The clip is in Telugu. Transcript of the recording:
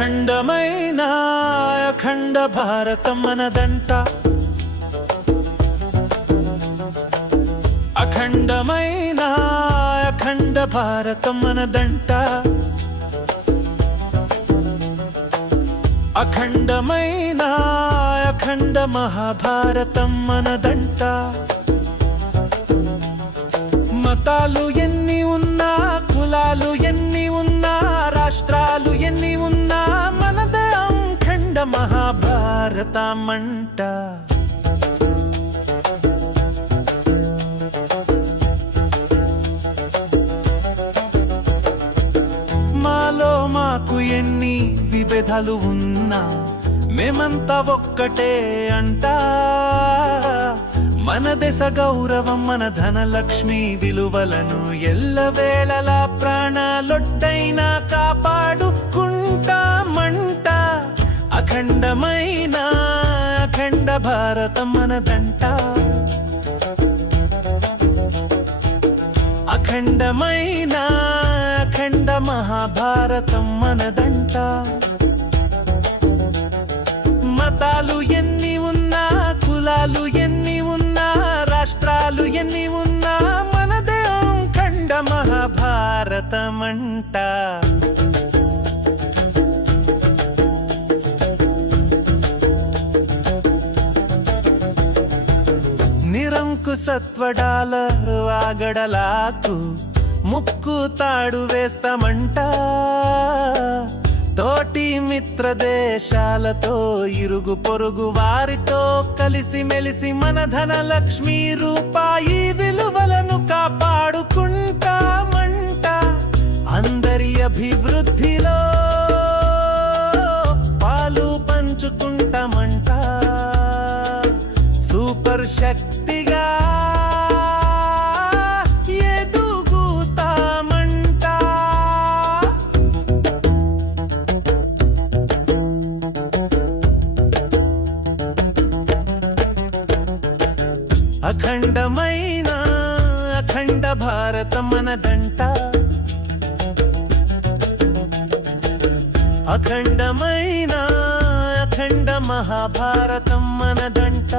అఖండమైన అఖండ భారతం మనదంట. అఖండమైన అఖండ భారతం మనదంట. అఖండమైన అఖండ మహాభారతం మనదంట. మతాలు ఎన్ని ఉన్నా, కులాలు ఎన్ని ఉన్నా, రాష్ట్రాలు ఎన్ని ఉన్నా, మనదే అఖండ మహాభారతమంట. మాలో మాకు ఎన్ని విభేదాలు ఉన్నా, మేమంతా ఒక్కటే అంట. మన దేశ గౌరవం, మన ధనలక్ష్మి విలువలను ఎల్లవేళలా ప్రాణాలొట్టైనా కాపాడుకుంటామంట. అఖండమైన అఖండ భారతం మనదంట. అఖండమైన అఖండ మహాభారతం మనదంట. మతాలు ఎన్ని ఉన్నా, కులాలు ఎన్ని ఉన్నా, రాష్ట్రాలు ఎన్ని ఉన్నా, మనదే అఖండ మహాభారతమంట. నిరంకుశత్వడాల ఆగడలాకు ముక్కు తాడు వేస్తామంట. తోటి మిత్ర దేశాలతో, ఇరుగు పొరుగు వారితో కలిసి మెలిసి మన ధనలక్ష్మి రూపాయి విలువలను కాపాడుకుంటామంట. అందరి అభివృద్ధిలో పాలు పంచుకుంటామంట. సూపర్ శక్తిగా ఎదుగుతామంట. అఖండమైన అఖండ భారతం మనదంట. అఖండమైన అఖండ మహాభారతం మనదంట.